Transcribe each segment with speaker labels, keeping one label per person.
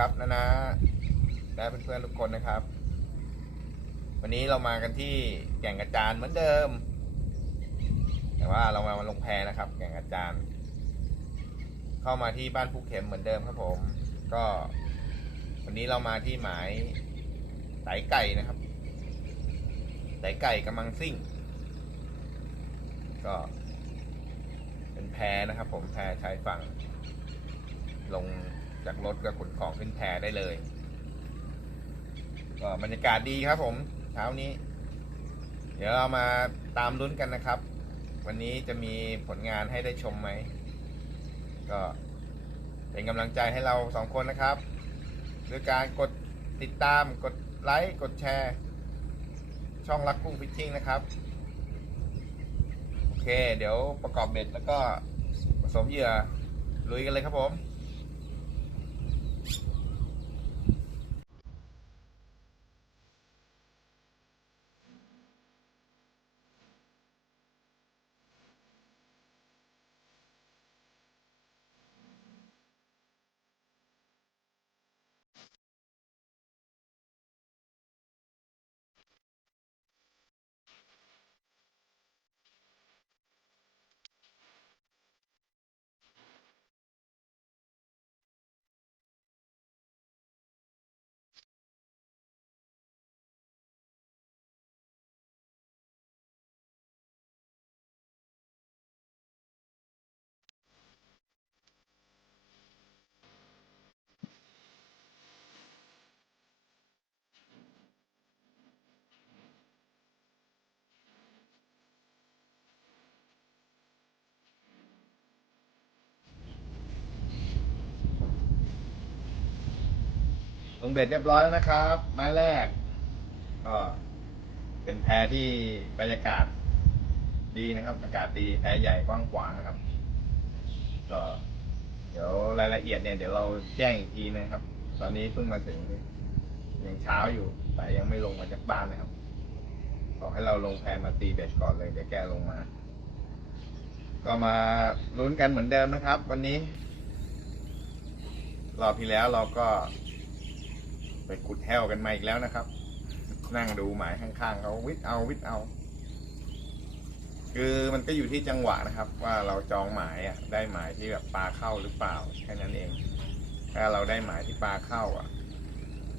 Speaker 1: ครับสวัสดีครับนานาและเพื่อนๆทุกคนนะครับ วันนี้เรามากันที่แก่งกระจานเหมือนเดิม แต่ว่าเรามาลงแพนะครับ แก่งกระจานเข้ามาที่บ้านภูเข็มเหมือนเดิมครับผม ก็ วันนี้เรามาที่หมายไตไก่นะครับไตไก่กำลังซิ่ง ก็เป็นแพนะครับผมแพชายฝั่งลง จากรถก็ขนของขึ้นแพได้เลย ก็บรรยากาศดีครับผมเช้านี้ เดี๋ยวเรามาตามลุ้นกันนะครับ วันนี้จะมีผลงานให้ได้ชมไหม ก็เป็นกำลังใจให้เราสองคนนะครับด้วยการกดติดตามกดไลค์กดแชร์ ช่องรักกุ้งฟิชชิ่งนะครับ โอเค เดี๋ยวประกอบเบ็ดแล้วก็ผสมเหยื่อลุยกันเลยครับผม ลงเบ็ดเรียบร้อยแล้วนะครับ ไม้แรก ก็เป็นแพที่บรรยากาศดีนะครับอากาศดีแพใหญ่กว้างขวางนะครับ ก็เดี๋ยวรายละเอียดเนี่ยเดี๋ยวเราแจ้งอีกทีนะครับ ตอนนี้เพิ่งมาถึงยังเช้าอยู่ แต่ยังไม่ลงมาจากบ้านนะครับขอให้เราลงแพมาตีเบ็ดก่อนเลยเดี๋ยวแกลงมา ก็มาลุ้นกันเหมือนเดิมนะครับ วันนี้รอบที่แล้วเราก็ ไปขุดแห้วกันมาอีกแล้วนะครับ นั่งดูหมายข้างๆเขาวิทเอาวิทเอา คือมันก็อยู่ที่จังหวะนะครับ ว่าเราจองหมายอะได้หมายที่แบบปลาเข้าหรือเปล่าแค่นั้นเอง ถ้าเราได้หมายที่ปลาเข้าอะ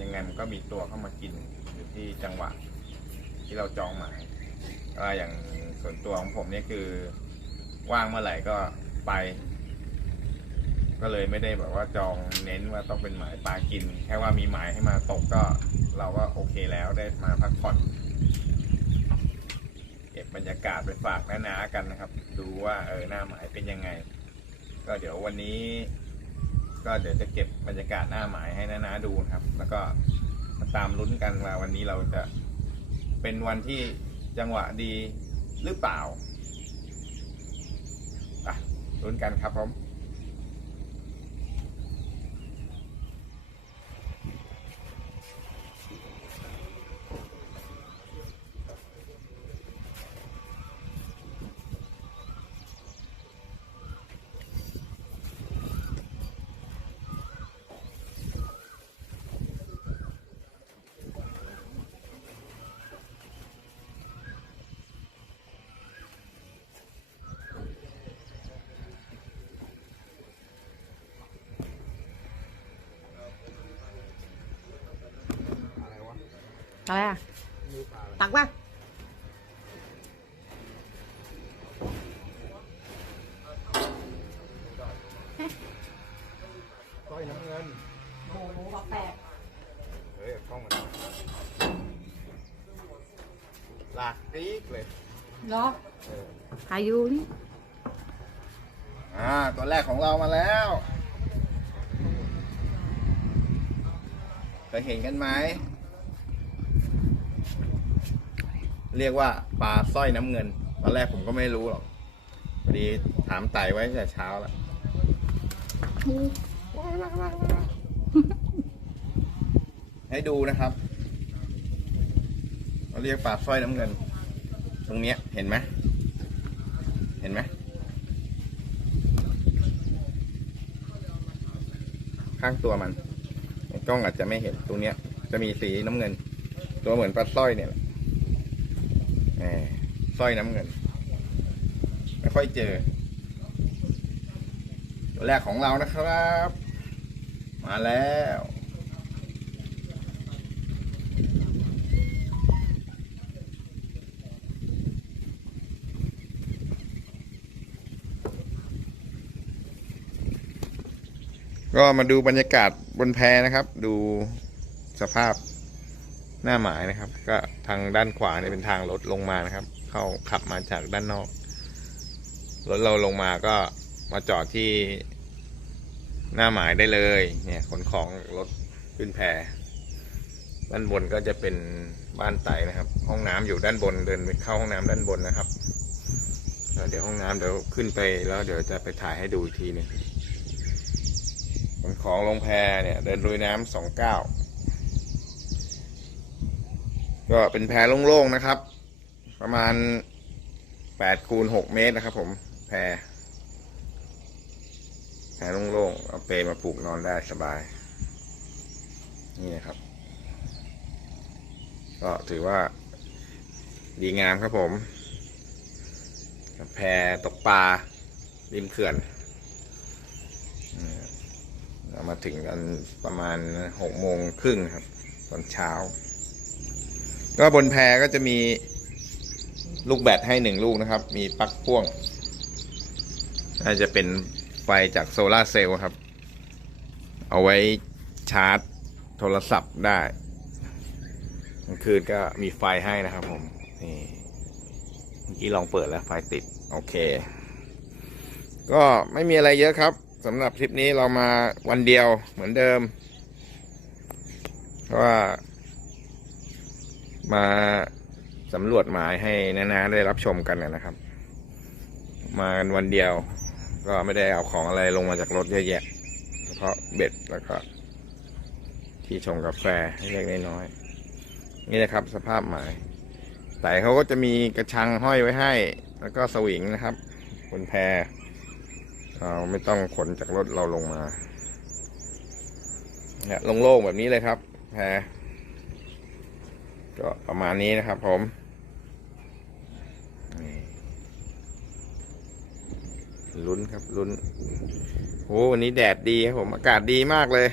Speaker 1: ยังไงมันก็มีตัวเข้ามากินอยู่ที่จังหวะ ที่เราจองหมายก็อย่างส่วนตัวของผมเนี่ยคือว่างเมื่อไหร่ก็ไป ก็เลยไม่ได้แบบว่าจองเน้นว่าต้องเป็นหมายปลากิน แค่ว่ามีหมายให้มาตกก็เราก็โอเคแล้วได้มาพักผ่อน เก็บบรรยากาศไปฝากน้าๆกันนะครับ ดูว่าเออหน้าหมายเป็นยังไง ก็เดี๋ยววันนี้ ก็เดี๋ยวจะเก็บบรรยากาศหน้าหมายให้น้าๆดูครับ แล้วก็มาตามลุ้นกันว่าวันนี้เราจะเป็นวันที่จังหวะดีหรือเปล่าไปลุ้นกันครับผม
Speaker 2: อะไรอะ ตักป่ะ
Speaker 1: ก้อยน้ำเงิน
Speaker 2: โอ้โหเขาแปลก
Speaker 1: เฮ้ยกล้องมันหลากปี๊กเลย
Speaker 2: เหรอพายุนี่
Speaker 1: อ่าตัวแรกของเรามาแล้วเคยเห็นกันไหม เรียกว่าปลาสร้อยน้ำเงิน ตอนแรกผมก็ไม่รู้หรอกพอดีถามไต่ไว้แต่เช้าแล้วให้ดูนะครับเราเรียกปลาสร้อยน้ำเงิน ตรงเนี้ยเห็นไหมเห็นไหมข้างตัวมันกล้องอาจจะไม่เห็นตรงเนี้ย จะมีสีน้ำเงิน ตัวเหมือนปลาสร้อยเนี่ย สร้อยน้ำเงิน ไม่ค่อยเจอ ตัวแรกของเรานะครับ มาแล้วก็มาดูบรรยากาศบนแพนะครับ ดูสภาพหน้าหมายนะครับ ก็ทางด้านขวาเนี่ยเป็นทางรถลงมานะครับ เข้าขับมาจากด้านนอก รถเราลงมาก็มาจอดที่หน้าหมายได้เลย เนี่ยขนของรถขึ้นแพด้านบนก็จะเป็นบ้านไตนะครับ ห้องน้ำอยู่ด้านบนเดินไปเข้าห้องน้ำด้านบนนะครับแล้วเดี๋ยวห้องน้ำเดี๋ยวขึ้นไปแล้วเดี๋ยวจะไปถ่ายให้ดูอีกทีหนึงขนของลงแพเนี่ย เดินลุยน้ำสองเก้าก็เป็นแพโล่งๆนะครับ ประมาณแปดคูณหกเมตรนะครับ ผมแพรแพรโล่งๆเอาเปลมาผูกนอนได้สบาย นี่นะครับ ก็ถือว่า ดีงามครับผม แพรตกปลาริมเขื่อนเรามาถึงกันประมาณหกโมงครึ่งครับ ตอนเช้า ก็บนแพก็จะมี ลูกแบตให้หนึ่งลูกนะครับ มีปลั๊กพ่วงน่าจะเป็นไฟจากโซลาเซลล์ครับ เอาไว้ชาร์จโทรศัพท์ได้กลางคืนก็มีไฟให้นะครับผม นี่เมื่อกี้ลองเปิดแล้วไฟติด โอเค ก็ไม่มีอะไรเยอะครับสำหรับทริปนี้เรามาวันเดียวเหมือนเดิมเพราะว่ามา สำรวจหมายให้นาๆได้รับชมกันนะครับ มากันวันเดียว ก็ไม่ได้เอาของอะไรลงมาจากรถเยอะแยะเฉพาะเบ็ดแล้วก็ ที่ชงกาแฟเล็กน้อยนี่นะครับ สภาพหมายแต่เขาก็จะมีกระชังห้อยไว้ให้ แล้วก็สวิงนะครับบนแพเราไม่ต้องขนจากรถเราลงมาเนี่ยโล่งๆแบบนี้เลยครับแพรก็ประมาณนี้นะครับผมนี่ ลุ้นครับลุ้นโอ้วันนี้แดดดีครับผมอากาศดีมากเลย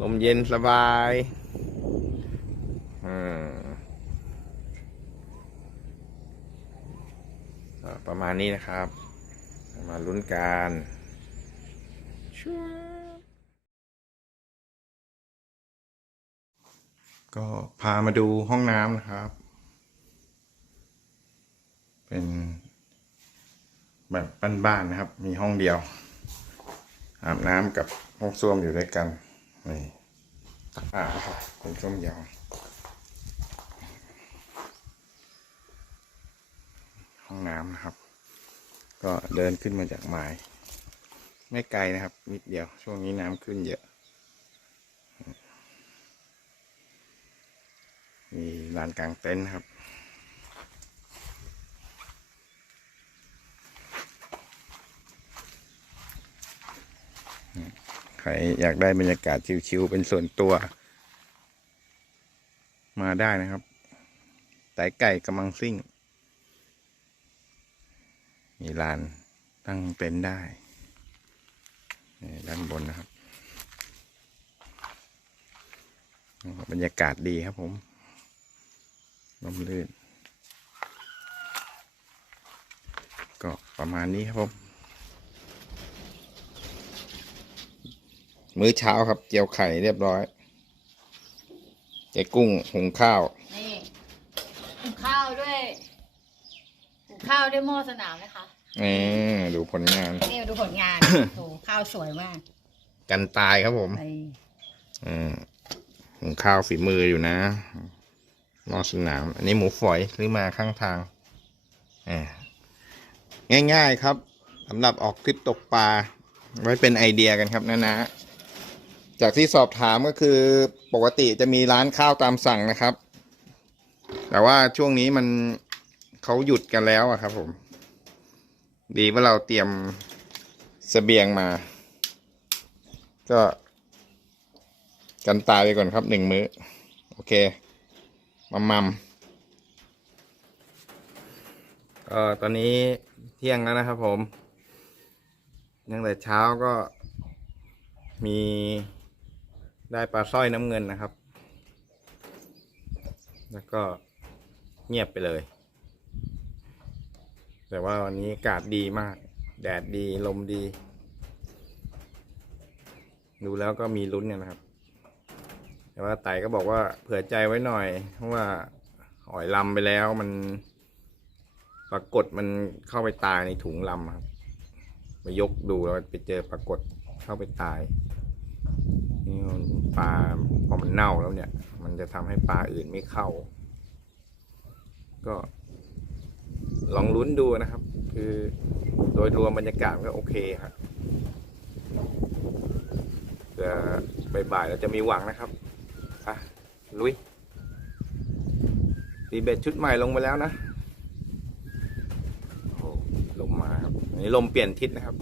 Speaker 1: ลมเย็นสบายประมาณนี้นะครับ มาลุ้นกันก็พามาดูห้องน้ำนะครับ เป็น แบบบ้านๆนะครับ มีห้องเดียว อาบน้ำกับห้องส้วมอยู่ด้วยกันนี่ตักอาบครับเป็นส้วมยาวห้องน้ำนะครับ ก็เดินขึ้นมาจากไม้ไม่ไกลนะครับ นิดเดียวช่วงนี้น้ำขึ้นเยอะ มีลานกลางเต็นท์ครับ รอยากได้บรรยากาศชิวๆเป็นส่วนตัว มาได้นะครับแต่ไก่กำลังซิ่ง มีลานตั้งเต็นท์ได้ด้านบนนะครับ บรรยากาศดีครับผมลมลื่น ก็ประมาณนี้ครับผม มื้อเช้าครับ เจียวไข่เรียบร้อยเจ๊กุ้งหุงข้าว
Speaker 2: นี่หุงข้าวด้วยหุงข้าวด้วยหม้อสนามนะคะ
Speaker 1: นี่ดูผลงาน
Speaker 2: นี่ดูผลงาน โอ้โหข้าวสวยมาก
Speaker 1: กันตายครับผม
Speaker 2: ไป
Speaker 1: อืมหุงข้าวฝีมืออยู่นะนอกสนาม อันนี้หมูฝอยซื้อมาข้างทางอ่าง่าย ๆ ครับสำหรับออกทริปตกปลา ไว้เป็นไอเดียกันครับนะนะ จากที่สอบถามก็คือปกติจะมีร้านข้าวตามสั่งนะครับ แต่ว่าช่วงนี้มันเขาหยุดกันแล้วอะครับ ผม ดีว่าเราเตรียมเสบียงมา ก็ กันตายไปก่อนครับหนึ่งมื้อ โอเคมัมมัมก็ตอนนี้เที่ยงแล้วนะครับผมยังแต่เช้าก็มี ได้ปลาสร้อยน้ำเงินนะครับ แล้วก็เงียบไปเลย แต่ว่าวันนี้อากาศดีมาก แดดดีลมดี ดูแล้วก็มีลุ้นกันนะครับ แต่ว่าไต่ก็บอกว่าเผื่อใจไว้หน่อย เพราะว่าหอยลำไปแล้วมัน ปรากฏมันเข้าไปตายในถุงลำครับ ไปยกดูแล้วไปเจอปรากฏเข้าไปตาย นี่ปลาพอมันเน่าแล้วเนี่ย มันจะทำให้ปลาอื่นไม่เข้า ก็ ลองลุ้นดูนะครับ คือโดยรวมบรรยากาศก็โอเคครับเผื่อบ่ายๆเราจะมีหวังนะครับอะลุยตีเบ็ดชุดใหม่ลงไปแล้วนะโอ้โหลมมาครับอันนี้ลมเปลี่ยนทิศนะครับ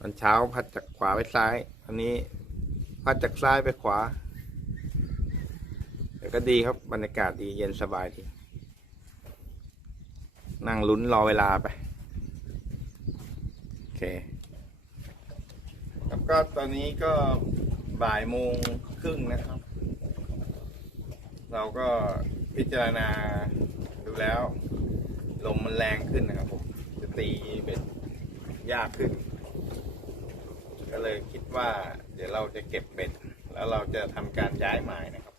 Speaker 1: ตอนเช้าพัดจากขวาไปซ้าย อันนี้ พัดจากซ้ายไปขวา แต่ก็ดีครับบรรยากาศดีเย็นสบายดี นั่งลุ้นรอเวลาไป โอเคครับก็ตอนนี้ก็บ่ายโมงครึ่งนะครับ เราก็พิจารณาดูแล้ว ลมมันแรงขึ้นนะครับผม จะตีเบ็ดยากขึ้น ก็เลยคิดว่า ดี๋ยวเราจะเก็บเบ็ด แล้วเราจะทำการย้ายหมายนะครับ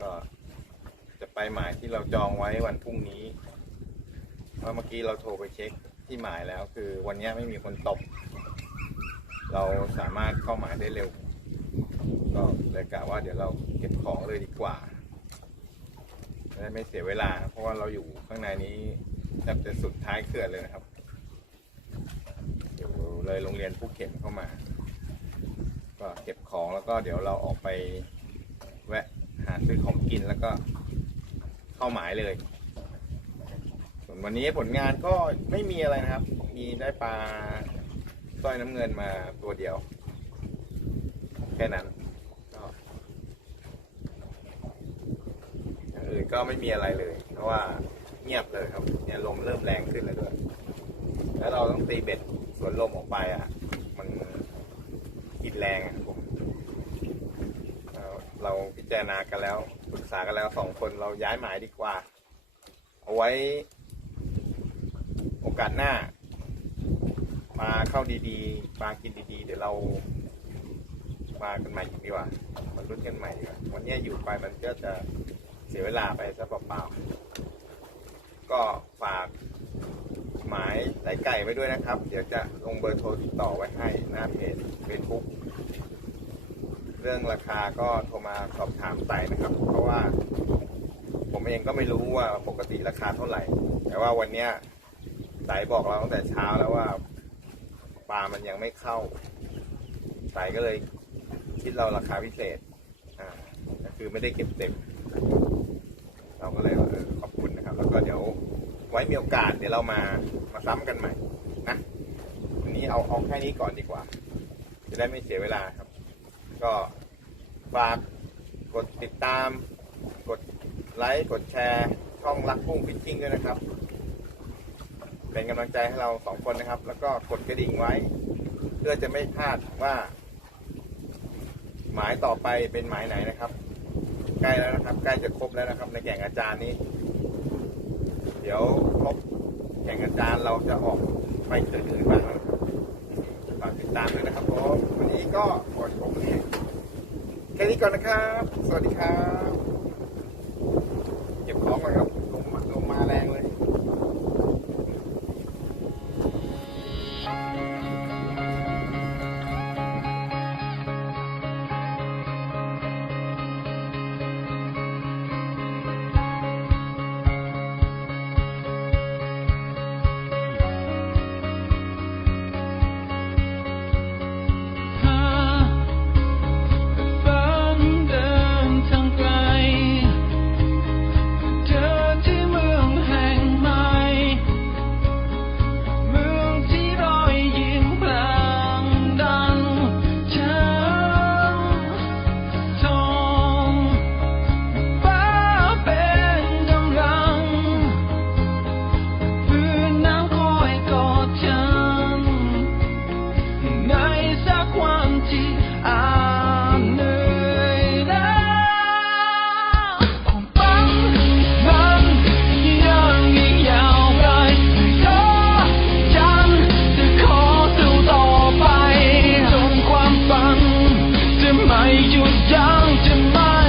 Speaker 1: ก็จะไปหมายที่เราจองไว้วันพรุ่งนี้ เพราะเมื่อกี้เราโทรไปเช็คที่หมายแล้ว คือวันนี้ไม่มีคนตก เราสามารถเข้าหมายได้เร็ว ก็เลยกะว่าเดี๋ยวเราเก็บของเลยดีกว่าจะได้ไม่เสียเวลา เพราะว่าเราอยู่ข้างในนี้แทบจะสุดท้ายเขื่อนเลยนะครับ เลยโรงเรียนผู้เข็มเข้ามา ก็เก็บของแล้วก็เดี๋ยวเราออกไปแวะหาซื้อของกินแล้วก็เข้าหมายเลย ส่วนวันนี้ผลงานก็ไม่มีอะไรนะครับ มีได้ปลาสร้อยน้ำเงินมาตัวเดียว แค่นั้นก็อย่างอื่นก็ไม่มีอะไรเลย เพราะว่าเงียบเลยครับ เนี่ยลมเริ่มแรงขึ้นแล้วด้วยแล้วเราต้องตีเบ็ด สวนลมออกไปอะ มันกินแรงอะผมเราเราพิจารณากันแล้วปรึกษากันแล้วสองคนเราย้ายหมายดีกว่า เอาไว้ โอกาสหน้าปลาเข้าดีๆปลากินดีๆ เดี๋ยวเรามากันใหม่ดีกว่า มันรุ่นกันใหม่ดีกว่า วันนี้อยู่ไปมันก็จะเสียเวลาไปซะเปล่าๆก็ฝาก หมายไต่ไก่ไว้ด้วยนะครับ เดี๋ยวจะลงเบอร์โทรติดต่อไว้ให้หน้าเพจเฟซบุ๊กเรื่องราคาก็โทรมาสอบถามไต่นะครับ เพราะว่า ผมเองก็ไม่รู้ว่าปกติราคาเท่าไหร่ แต่ว่าวันเนี้ยไต่บอกเราตั้งแต่เช้าแล้วว่าปลามันยังไม่เข้าไต่ก็เลยคิดเราราคาพิเศษอ่าก็คือไม่ได้เก็บเต็ม เราก็เลยว่าเออขอบคุณนะครับ แล้วก็เดี๋ยว ไว้มีโอกาสเดี๋ยวเรามามาซ้ำกันใหม่นะวันนี้เอาเอาแค่นี้ก่อนดีกว่า จะได้ไม่เสียเวลาครับ ก็ฝากกดติดตาม กดไลค์กดแชร์ช่องรักพุ่งฟิชชิ่งด้วยนะครับ เป็นกำลังใจให้เราสองคนนะครับ แล้วก็กดกระดิ่งไว้ เพื่อจะไม่พลาดว่า หมายต่อไปเป็นหมายไหนนะครับ ใกล้แล้วนะครับ ใกล้จะครบแล้วนะครับ ในแก่งอาจารย์นี้ ดี๋ยวครบแข่งอาจารย์เราจะออกไปเจออื่นบ้างฝากติดตามด้วยนะครับผมวันนี้ก็ขอจบแค่นี้ก่อนนะครับ สวัสดีครับ